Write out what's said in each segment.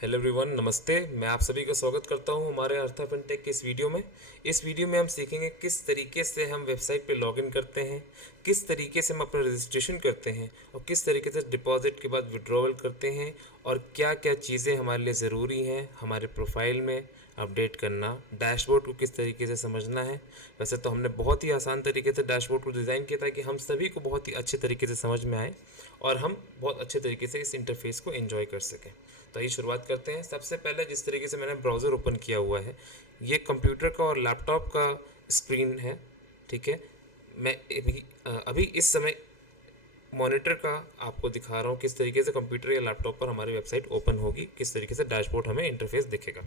Hello everyone, नमस्ते। मैं आप सभी का स्वागत करता हूं हमारे अर्था फिनटेक के इस वीडियो में। इस वीडियो में हम सीखेंगे किस तरीके से हम वेबसाइट पे लॉगिन करते हैं, किस तरीके से हम अपना रजिस्ट्रेशन करते हैं और किस तरीके से डिपॉजिट के बाद विड्रॉवल करते हैं और क्या क्या चीज़ें हमारे लिए ज़रूरी हैं हमारे प्रोफाइल में अपडेट करना, डैशबोर्ड को किस तरीके से समझना है। वैसे तो हमने बहुत ही आसान तरीके से डैशबोर्ड को डिज़ाइन किया था कि हम सभी को बहुत ही अच्छे तरीके से समझ में आए और हम बहुत अच्छे तरीके से इस इंटरफेस को एंजॉय कर सकें। तो आइए शुरुआत करते हैं। सबसे पहले जिस तरीके से मैंने ब्राउज़र ओपन किया हुआ है, ये कंप्यूटर का और लैपटॉप का स्क्रीन है। ठीक है, मैं अभी इस समय मॉनिटर का आपको दिखा रहा हूँ किस तरीके से कंप्यूटर या लैपटॉप पर हमारी वेबसाइट ओपन होगी, किस तरीके से डैशबोर्ड हमें इंटरफेस दिखेगा।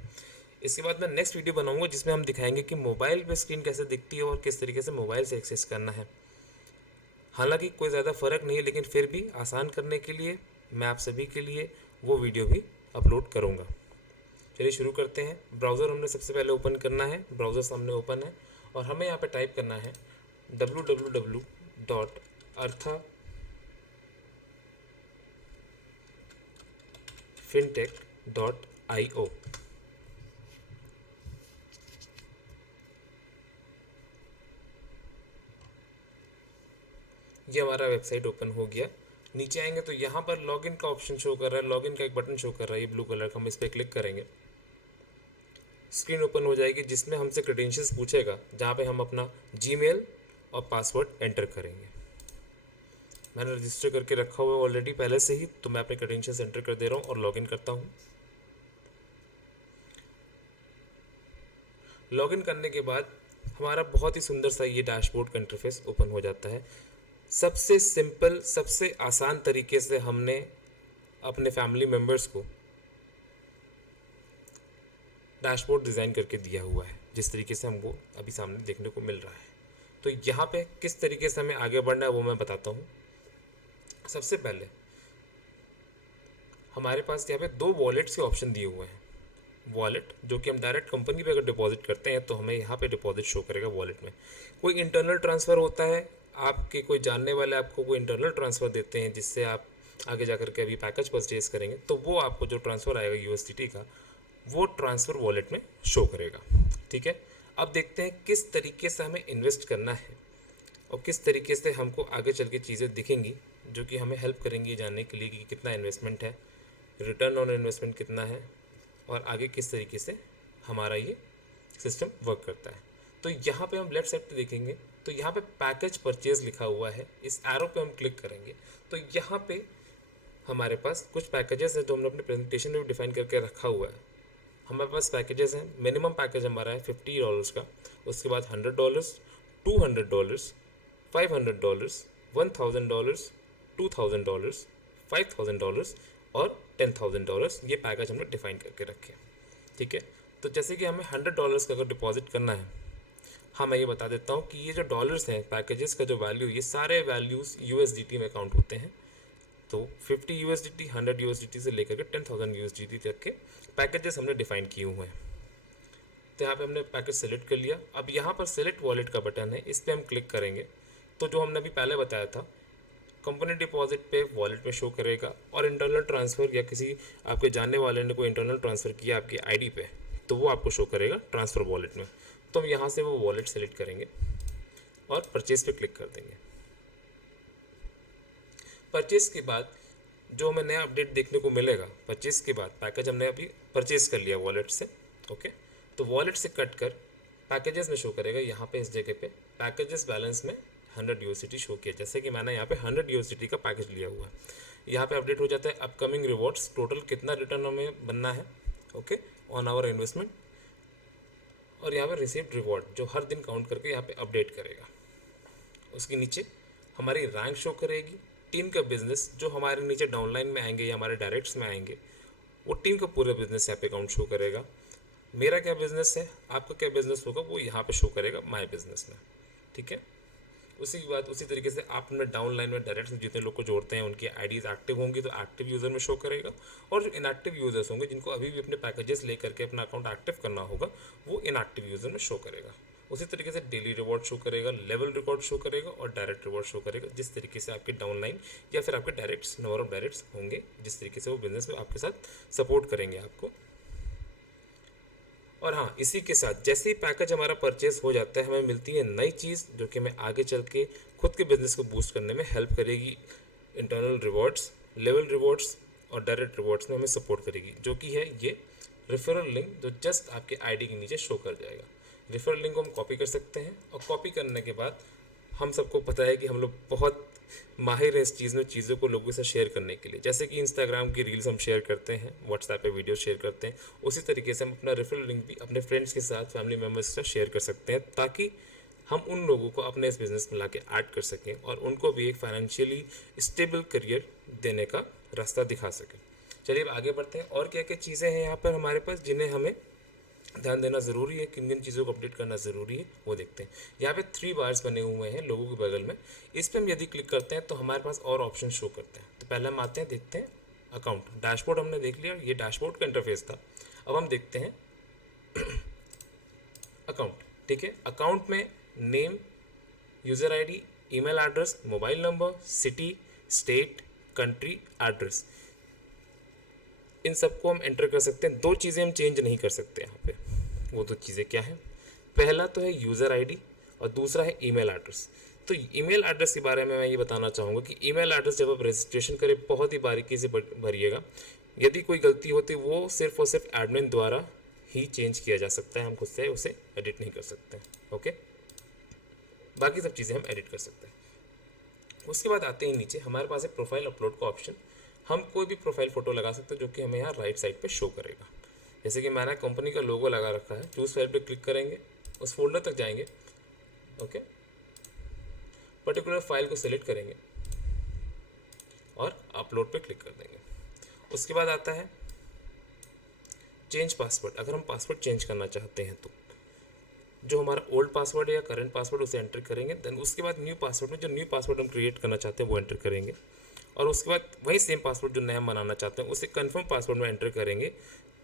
इसके बाद मैं नेक्स्ट वीडियो बनाऊंगा जिसमें हम दिखाएंगे कि मोबाइल पे स्क्रीन कैसे दिखती है और किस तरीके से मोबाइल से एक्सेस करना है। हालांकि कोई ज़्यादा फ़र्क नहीं है, लेकिन फिर भी आसान करने के लिए मैं आप सभी के लिए वो वीडियो भी अपलोड करूँगा। चलिए शुरू करते हैं। ब्राउज़र हमने सबसे पहले ओपन करना है। ब्राउज़र सामने ओपन है और हमें यहाँ पे टाइप करना है www.arthafintech.io। ये हमारा वेबसाइट ओपन हो गया। नीचे आएंगे तो यहाँ पर लॉगिन का ऑप्शन शो कर रहा है, लॉगिन का एक बटन शो कर रहा है, ये ब्लू कलर का। हम इस पर क्लिक करेंगे, स्क्रीन ओपन हो जाएगी जिसमें हमसे क्रेडेंशियल्स पूछेगा, जहाँ पे हम अपना जीमेल और पासवर्ड एंटर करेंगे। मैंने रजिस्टर करके रखा हुआ है ऑलरेडी पहले से ही, तो मैं अपने क्रेडेंशियल्स एंटर कर दे रहा हूँ और लॉगिन करता हूँ। लॉगिन करने के बाद हमारा बहुत ही सुंदर सा ये डैशबोर्ड का इंटरफेस ओपन हो जाता है। सबसे सिंपल, सबसे आसान तरीके से हमने अपने फैमिली मेम्बर्स को डैशबोर्ड डिज़ाइन करके दिया हुआ है, जिस तरीके से हमको अभी सामने देखने को मिल रहा है। तो यहाँ पे किस तरीके से हमें आगे बढ़ना है वो मैं बताता हूँ। सबसे पहले हमारे पास यहाँ पे दो वॉलेट्स के ऑप्शन दिए हुए हैं। वॉलेट जो कि हम डायरेक्ट कंपनी पे अगर डिपॉजिट करते हैं तो हमें यहाँ पे डिपॉजिट शो करेगा वॉलेट में। कोई इंटरनल ट्रांसफ़र होता है, आपके कोई जानने वाले आपको कोई इंटरनल ट्रांसफ़र देते हैं जिससे आप आगे जा कर के अभी पैकेज परचेज करेंगे, तो वो आपको जो ट्रांसफ़र आएगा यूएसडीटी का, वो ट्रांसफ़र वॉलेट में शो करेगा। ठीक है, अब देखते हैं किस तरीके से हमें इन्वेस्ट करना है और किस तरीके से हमको आगे चल के चीज़ें दिखेंगी जो कि हमें हेल्प करेंगी जानने के लिए कि कितना इन्वेस्टमेंट है, रिटर्न ऑन इन्वेस्टमेंट कितना है और आगे किस तरीके से हमारा ये सिस्टम वर्क करता है। तो यहाँ पे हम लेफ्ट साइड पे देखेंगे तो यहाँ पे पैकेज परचेज लिखा हुआ है। इस एरो पे हम क्लिक करेंगे तो यहाँ पे हमारे पास कुछ पैकेजेस हैं जो हमने अपने प्रेजेंटेशन में भी डिफाइन करके रखा हुआ है। हमारे पास पैकेजेस हैं। मिनिमम पैकेज हमारा है $50 का, उसके बाद $100, $200, $500, $1000, $2000, $5000 और $10,000। ये पैकेज हमने डिफाइन करके रखे हैं। ठीक है, तो जैसे कि हमें $100 का अगर डिपॉजिट करना है, हाँ मैं ये बता देता हूँ कि ये जो डॉलर्स हैं, पैकेजेस का जो वैल्यू, ये सारे वैल्यूज़ यूएसडीटी में काउंट होते हैं। तो 50 यूएसडीटी, 100 यूएसडीटी से लेकर के 10,000 यूएसडीटी तक के पैकेजेस हमने डिफाइन किए हुए हैं। तो यहाँ पे हमने पैकेज सेलेक्ट कर लिया। अब यहाँ पर सेलेक्ट वॉलेट का बटन है, इस पर हम क्लिक करेंगे तो जो हमने अभी पहले बताया था, कंपनी डिपॉजिट पे वॉलेट में शो करेगा और इंटरनल ट्रांसफ़र या किसी आपके जानने वाले ने कोई इंटरनल ट्रांसफ़र किया आपकी आईडी पे, तो वो आपको शो करेगा ट्रांसफ़र वॉलेट में। तो हम यहाँ से वो वॉलेट सेलेक्ट करेंगे और परचेज़ पे क्लिक कर देंगे। परचेज़ के बाद जो हमें नया अपडेट देखने को मिलेगा, परचेज़ के बाद पैकेज हमने अभी परचेज़ कर लिया वॉलेट से। ओके, तो वॉलेट से कट कर पैकेजेस में शो करेगा। यहाँ पे इस जगह पे पैकेजेस बैलेंस में 100 यूएसडीटी शो किया, जैसे कि मैंने यहाँ पे 100 यूएसडीटी का पैकेज लिया हुआ है। यहाँ पे अपडेट हो जाता है अपकमिंग रिवॉर्ड्स, टोटल कितना रिटर्न हमें बनना है, ओके, ऑन आवर इन्वेस्टमेंट। और यहाँ पे रिसीव्ड रिवॉर्ड जो हर दिन काउंट करके यहाँ पे अपडेट करेगा। उसके नीचे हमारी रैंक शो करेगी, टीम का बिजनेस जो हमारे नीचे डाउनलाइन में आएंगे या हमारे डायरेक्ट्स में आएंगे, वो टीम का पूरा बिजनेस यहाँ पे काउंट शो करेगा। मेरा क्या बिज़नेस है, आपका क्या बिज़नेस होगा, वो यहाँ पे शो करेगा माय बिज़नेस में। ठीक है, उसी के बाद उसी तरीके से आप अपने डाउन लाइन में डायरेक्ट जितने लोग को जोड़ते हैं उनकी आईडीज़ एक्टिव होंगी तो एक्टिव यूज़र में शो करेगा, और जो इनएक्टिव यूज़र्स होंगे जिनको अभी भी अपने पैकेजेस ले करके अपना अकाउंट एक्टिव करना होगा, वो इनएक्टिव यूज़र में शो करेगा। उसी तरीके से डेली रिवॉर्ड शो करेगा, लेवल रिवॉर्ड शो करेगा और डायरेक्ट रिवॉर्ड शो करेगा, जिस तरीके से आपके डाउनलाइन या फिर आपके डायरेक्ट्स नंबर ऑफ डायरेक्ट्स होंगे, जिस तरीके से वो बिजनेस में आपके साथ सपोर्ट करेंगे आपको। और हाँ, इसी के साथ जैसे ही पैकेज हमारा परचेज हो जाता है, हमें मिलती है नई चीज़ जो कि हमें आगे चल के खुद के बिजनेस को बूस्ट करने में हेल्प करेगी। इंटरनल रिवॉर्ड्स, लेवल रिवॉर्ड्स और डायरेक्ट रिवॉर्ड्स में हमें सपोर्ट करेगी, जो कि है ये रेफरल लिंक, जो जस्ट आपके आईडी के नीचे शो कर जाएगा। रेफरल लिंक को हम कॉपी कर सकते हैं और कॉपी करने के बाद हम सबको पता है कि हम लोग बहुत माहिर हैं इस चीज़ में, चीज़ों को लोगों से शेयर करने के लिए। जैसे कि इंस्टाग्राम की रील्स हम शेयर करते हैं, व्हाट्सएप पे वीडियो शेयर करते हैं, उसी तरीके से हम अपना रेफरल लिंक भी अपने फ्रेंड्स के साथ, फैमिली मेम्बर्स के साथ शेयर कर सकते हैं, ताकि हम उन लोगों को अपने इस बिज़नेस में ला के ऐड कर सकें और उनको भी एक फाइनेंशियली स्टेबल करियर देने का रास्ता दिखा सकें। चलिए अब आगे बढ़ते हैं। और क्या क्या चीज़ें हैं यहाँ पर हमारे पास जिन्हें हमें ध्यान देना ज़रूरी है, किन किन चीज़ों को अपडेट करना ज़रूरी है, वो देखते हैं। यहाँ पे 3 बार्स बने हुए हैं लोगों के बगल में। इस पर हम यदि क्लिक करते हैं तो हमारे पास और ऑप्शन शो करते हैं। तो पहले हम आते हैं, देखते हैं अकाउंट। डैशबोर्ड हमने देख लिया, ये डैशबोर्ड का इंटरफेस था। अब हम देखते हैं अकाउंट। ठीक है, अकाउंट में name, user ID, email address, mobile number, city, state, country, address, इन सबको हम एंटर कर सकते हैं। 2 चीज़ें हम चेंज नहीं कर सकते यहाँ पे। वो 2 चीज़ें क्या हैं? पहला तो है यूज़र आईडी और दूसरा है ईमेल एड्रेस। तो ईमेल एड्रेस के बारे में मैं ये बताना चाहूँगा कि ईमेल एड्रेस जब आप रजिस्ट्रेशन करें, बहुत ही बारीकी से भरिएगा। यदि कोई गलती होती वो सिर्फ और सिर्फ एडमिन द्वारा ही चेंज किया जा सकता है, हम खुद से उसे एडिट नहीं कर सकते। ओके, बाकी सब चीज़ें हम एडिट कर सकते हैं। उसके बाद आते ही नीचे हमारे पास है प्रोफाइल अपलोड का ऑप्शन। हम कोई भी प्रोफाइल फ़ोटो लगा सकते हैं जो कि हमें यहाँ राइट साइड पे शो करेगा। जैसे कि मैंने कंपनी का लोगो लगा रखा है। चूज़ फाइल पे क्लिक करेंगे, उस फोल्डर तक जाएंगे। ओके, पर्टिकुलर फाइल को सिलेक्ट करेंगे और अपलोड पे क्लिक कर देंगे। उसके बाद आता है चेंज पासवर्ड। अगर हम पासवर्ड चेंज करना चाहते हैं तो जो हमारा ओल्ड पासवर्ड है या करंट पासवर्ड उसे एंटर करेंगे। देन उसके बाद न्यू पासवर्ड में जो न्यू पासवर्ड हम क्रिएट करना चाहते हैं वो एंटर करेंगे और उसके बाद वही सेम पासवर्ड जो नया बनाना चाहते हैं उसे कंफर्म पासवर्ड में एंटर करेंगे,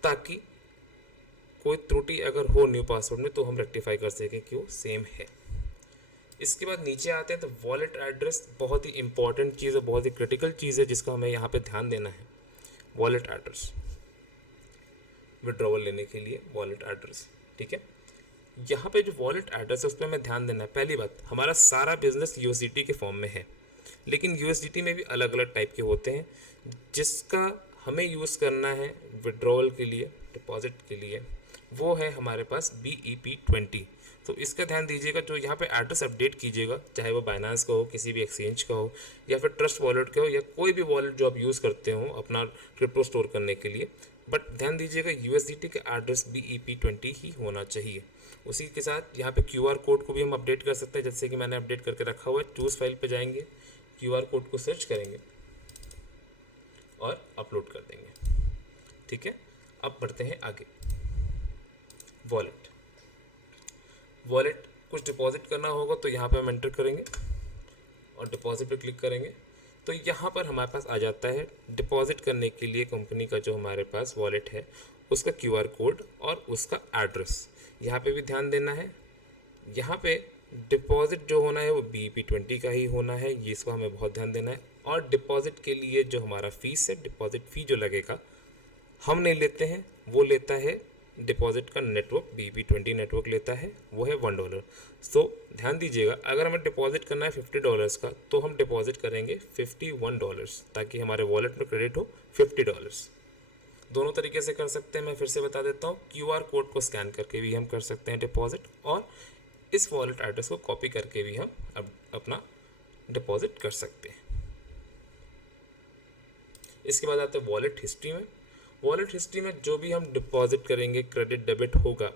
ताकि कोई त्रुटि अगर हो न्यू पासवर्ड में तो हम रेक्टिफाई कर सकें कि वो सेम है। इसके बाद नीचे आते हैं तो वॉलेट एड्रेस बहुत ही इंपॉर्टेंट चीज़ है, बहुत ही क्रिटिकल चीज़ है जिसका हमें यहाँ पे ध्यान देना है। वॉलेट एड्रेस, विड्रॉवल लेने के लिए वॉलेट एड्रेस। ठीक है, यहाँ पे जो वॉलेट एड्रेस है उस पर हमें ध्यान देना है। पहली बात, हमारा सारा बिजनेस यूएसडीटी के फॉर्म में है, लेकिन यूएसडीटी में भी अलग अलग टाइप के होते हैं। जिसका हमें यूज़ करना है विड्रॉवल के लिए, डिपॉजिट के लिए, वो है हमारे पास BEP20। तो इसका ध्यान दीजिएगा। जो यहाँ पे एड्रेस अपडेट कीजिएगा, चाहे वो बाइनांस का हो, किसी भी एक्सचेंज का हो, या फिर ट्रस्ट वॉलेट का हो, या कोई भी वॉलेट जो आप यूज़ करते हो अपना क्रिप्टो स्टोर करने के लिए, बट ध्यान दीजिएगा यूएसडीटी का एड्रेस BEP20 ही होना चाहिए। उसी के साथ यहाँ पे QR कोड को भी हम अपडेट कर सकते हैं, जैसे कि मैंने अपडेट करके रखा हुआ है। चूज़ फाइल पे जाएंगे, QR कोड को सर्च करेंगे और अपलोड कर देंगे। ठीक है, अब बढ़ते हैं आगे। वॉलेट, वॉलेट कुछ डिपॉजिट करना होगा तो यहाँ पे हम एंटर करेंगे और डिपॉजिट पे क्लिक करेंगे तो यहाँ पर हमारे पास आ जाता है डिपॉजिट करने के लिए कंपनी का जो हमारे पास वॉलेट है उसका QR कोड और उसका एड्रेस। यहाँ पे भी ध्यान देना है। यहाँ पे डिपॉजिट जो होना है वो BEP20 का ही होना है, ये इसको हमें बहुत ध्यान देना है। और डिपॉजिट के लिए जो हमारा फीस है, डिपॉजिट फ़ी जो लगेगा, हम नहीं लेते हैं, वो लेता है डिपॉजिट का नेटवर्क, BEP20 नेटवर्क लेता है, वो है $1। सो ध्यान दीजिएगा, अगर हमें डिपॉजिट करना है $50 का तो हम डिपॉजिट करेंगे $51, ताकि हमारे वॉलेट में क्रेडिट हो $50। दोनों तरीके से कर सकते हैं, मैं फिर से बता देता हूँ। QR कोड को स्कैन करके भी हम कर सकते हैं डिपॉजिट, और इस वॉलेट एड्रेस को कॉपी करके भी हम अपना डिपॉजिट कर सकते हैं। इसके बाद आते हैं वॉलेट हिस्ट्री में। वॉलेट हिस्ट्री में जो भी हम डिपॉजिट करेंगे, क्रेडिट डेबिट होगा,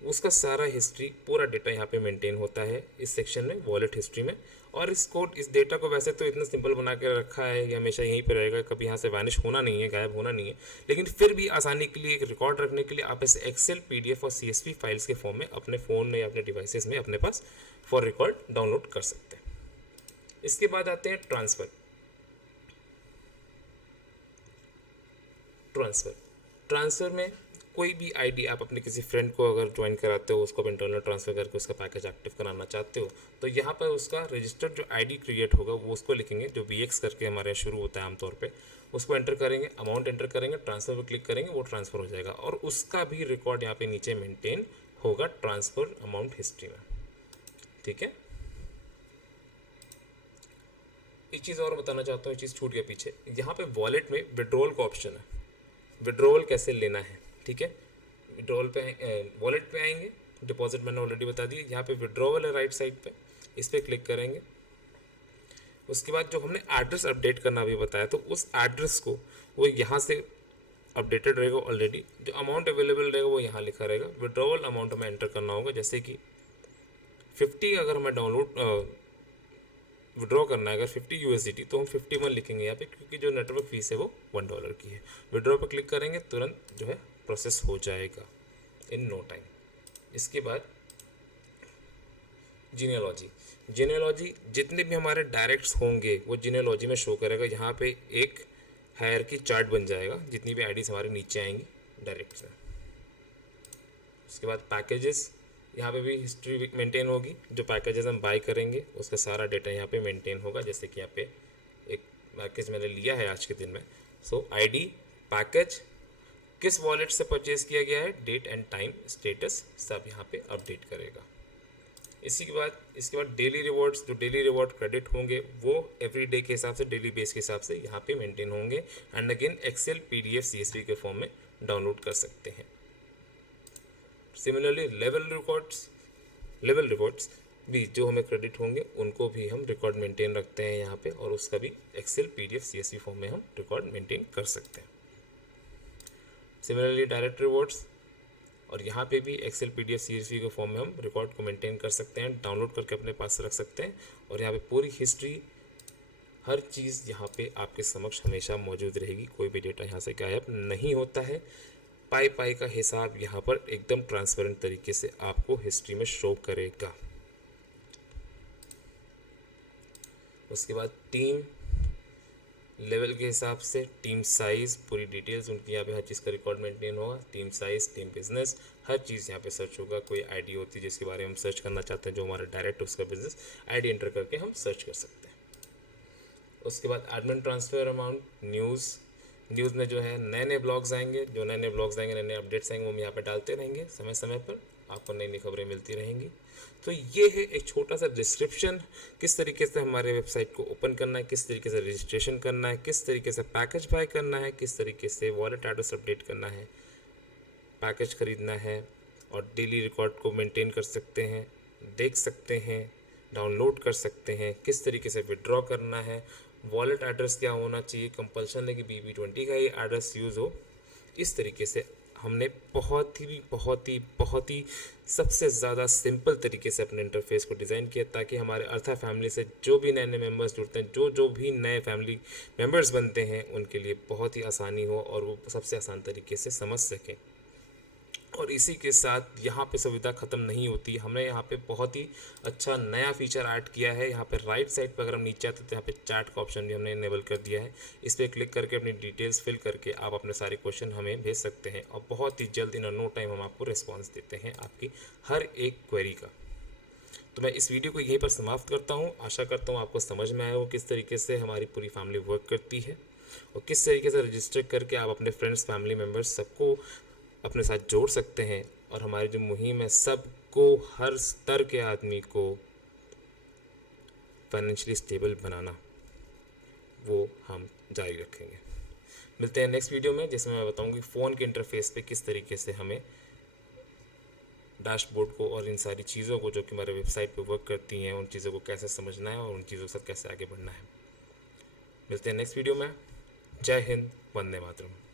उसका सारा हिस्ट्री, पूरा डेटा यहाँ पे मेंटेन होता है इस सेक्शन में, वॉलेट हिस्ट्री में। और इस डेटा को वैसे तो इतना सिंपल बना के रखा है कि हमेशा यहीं पे रहेगा, कभी यहाँ से वैनिश होना नहीं है, गायब होना नहीं है, लेकिन फिर भी आसानी के लिए, एक रिकॉर्ड रखने के लिए आप इसे एक्सेल, PDF और CSV फाइल्स के फॉर्म में अपने फ़ोन में या अपने डिवाइसेस में अपने पास फॉर रिकॉर्ड डाउनलोड कर सकते हैं। इसके बाद आते हैं ट्रांसफ़र। ट्रांसफ़र में कोई भी आईडी आप अपने किसी फ्रेंड को अगर ज्वाइन कराते हो, उसको आप इंटरनल ट्रांसफ़र करके उसका पैकेज एक्टिव कराना चाहते हो, तो यहाँ पर उसका रजिस्टर्ड जो आईडी क्रिएट होगा वो उसको लिखेंगे, जो BX करके हमारे यहाँ शुरू होता है आमतौर पे, उसको एंटर करेंगे, अमाउंट एंटर करेंगे, ट्रांसफ़र पर क्लिक करेंगे, वो ट्रांसफ़र हो जाएगा और उसका भी रिकॉर्ड यहाँ पे नीचे मेंटेन होगा ट्रांसफ़र अमाउंट हिस्ट्री में। ठीक है, एक चीज़ और बताना चाहता हूँ, एक चीज़ छूट गया पीछे, यहाँ पे वॉलेट में विड्रॉल का ऑप्शन है, विड्रॉल कैसे लेना है। ठीक है, विड्रॉल पे वॉलेट पे आएंगे, डिपॉजिट मैंने ऑलरेडी बता दी, यहाँ पे विड्रॉवल है राइट साइड पे, इस पर क्लिक करेंगे। उसके बाद जो हमने एड्रेस अपडेट करना भी बताया, तो उस एड्रेस को वो यहाँ से अपडेटेड रहेगा ऑलरेडी, जो अमाउंट अवेलेबल रहेगा वो यहाँ लिखा रहेगा। विड्रॉवल अमाउंट हमें एंटर करना होगा, जैसे कि 50 अगर हमें विड्रॉ करना है अगर 50 USDT, तो हम 51 लिखेंगे यहाँ पे, क्योंकि जो नेटवर्क फीस है वो $1 की है। विड्रॉ पर क्लिक करेंगे, तुरंत जो है प्रोसेस हो जाएगा इन नो टाइम। इसके बाद जीनियोलॉजी जितने भी हमारे डायरेक्ट्स होंगे वो जीनियोलॉजी में शो करेगा। यहाँ पे एक हायरार्की चार्ट बन जाएगा, जितनी भी आईडीज हमारे नीचे आएंगी डायरेक्ट्स में। उसके बाद पैकेजेस, यहाँ पे भी हिस्ट्री मेंटेन होगी, जो पैकेजेस हम बाय करेंगे उसका सारा डेटा यहाँ पे मेंटेन होगा। जैसे कि यहाँ पे एक पैकेज मैंने लिया है आज के दिन में, सो आईडी, पैकेज, किस वॉलेट से परचेज किया गया है, डेट एंड टाइम, स्टेटस, सब यहाँ पे अपडेट करेगा। इसके बाद डेली रिवॉर्ड्स, जो डेली रिवॉर्ड क्रेडिट होंगे वो एवरी डे के हिसाब से, डेली बेस के हिसाब से यहाँ पे मेंटेन होंगे। And again Excel, PDF, CSV के फॉर्म में डाउनलोड कर सकते हैं। सिमिलरली लेवल रिवॉर्ड्स भी जो हमें क्रेडिट होंगे उनको भी हम रिकॉर्ड मेंटेन रखते हैं यहाँ पे, और उसका भी एक्सेल, PDF, CSV फॉर्म में हम रिकॉर्ड मेंटेन कर सकते हैं। सिमिलरली डायरेक्ट रिवॉर्ड्स, और यहाँ पे भी एक्सेल, PDF, CSV के फॉर्म में हम रिकॉर्ड को मेंटेन कर सकते हैं, डाउनलोड करके अपने पास रख सकते हैं। और यहाँ पे पूरी हिस्ट्री, हर चीज़ यहाँ पे आपके समक्ष हमेशा मौजूद रहेगी, कोई भी डेटा यहाँ से गायब नहीं होता है। पाई का हिसाब यहाँ पर एकदम ट्रांसपेरेंट तरीके से आपको हिस्ट्री में शो करेगा। उसके बाद टीम लेवल के हिसाब से टीम साइज़, पूरी डिटेल्स उनकी यहाँ पे हर चीज़ का रिकॉर्ड मेंटेन होगा। टीम साइज़, टीम बिजनेस, हर चीज़ यहाँ पे सर्च होगा। कोई आईडी होती है जिसके बारे में हम सर्च करना चाहते हैं, जो हमारा डायरेक्ट उसका बिजनेस, आईडी एंटर करके हम सर्च कर सकते हैं। उसके बाद एडमिन ट्रांसफ़र अमाउंट, न्यूज़ में जो है नए नए ब्लॉग्स आएंगे, जो नए नए अपडेट्स आएंगे वो हम यहाँ पे डालते रहेंगे, समय समय पर आपको नई नई खबरें मिलती रहेंगी। तो ये है एक छोटा सा डिस्क्रिप्शन, किस तरीके से हमारे वेबसाइट को ओपन करना है, किस तरीके से रजिस्ट्रेशन करना है, किस तरीके से पैकेज बाय करना है, किस तरीके से वॉलेट एड्रेस अपडेट करना है, पैकेज ख़रीदना है, और डेली रिकॉर्ड को मेंटेन कर सकते हैं, देख सकते हैं, डाउनलोड कर सकते हैं, किस तरीके से विड्रॉ करना है, वॉलेट एड्रेस क्या होना चाहिए, कंपल्सन है कि BB20 का ही एड्रेस यूज़ हो। इस तरीके से हमने बहुत ही सबसे ज़्यादा सिंपल तरीके से अपने इंटरफेस को डिज़ाइन किया, ताकि हमारे अर्था फैमिली से जो भी नए नए मेम्बर्स जुड़ते हैं, जो भी नए फैमिली मेम्बर्स बनते हैं, उनके लिए बहुत ही आसानी हो और वो सबसे आसान तरीके से समझ सकें। और इसी के साथ यहाँ पे सुविधा ख़त्म नहीं होती, हमने यहाँ पे बहुत ही अच्छा नया फीचर ऐड किया है। यहाँ पे राइट साइड पर अगर हम नीचे आते तो यहाँ पे चैट का ऑप्शन भी हमने इनेबल कर दिया है। इस पर क्लिक करके अपनी डिटेल्स फिल करके आप अपने सारे क्वेश्चन हमें भेज सकते हैं, और बहुत ही जल्द इन नो टाइम हम आपको रिस्पॉन्स देते हैं आपकी हर एक क्वेरी का। तो मैं इस वीडियो को यहीं पर समाप्त करता हूँ। आशा करता हूँ आपको समझ में आया हो किस तरीके से हमारी पूरी फैमिली वर्क करती है, और किस तरीके से रजिस्टर करके आप अपने फ्रेंड्स, फैमिली मेम्बर्स सबको अपने साथ जोड़ सकते हैं, और हमारी जो मुहिम है सबको, हर स्तर के आदमी को फाइनेंशियली स्टेबल बनाना, वो हम जारी रखेंगे। मिलते हैं नेक्स्ट वीडियो में, जिसमें मैं बताऊंगी फ़ोन के इंटरफेस पे किस तरीके से हमें डैशबोर्ड को और इन सारी चीज़ों को जो कि हमारे वेबसाइट पे वर्क करती हैं, उन चीज़ों को कैसे समझना है और उन चीज़ों के साथ कैसे आगे बढ़ना है। मिलते हैं नेक्स्ट वीडियो में। जय हिंद, वंदे मातरम।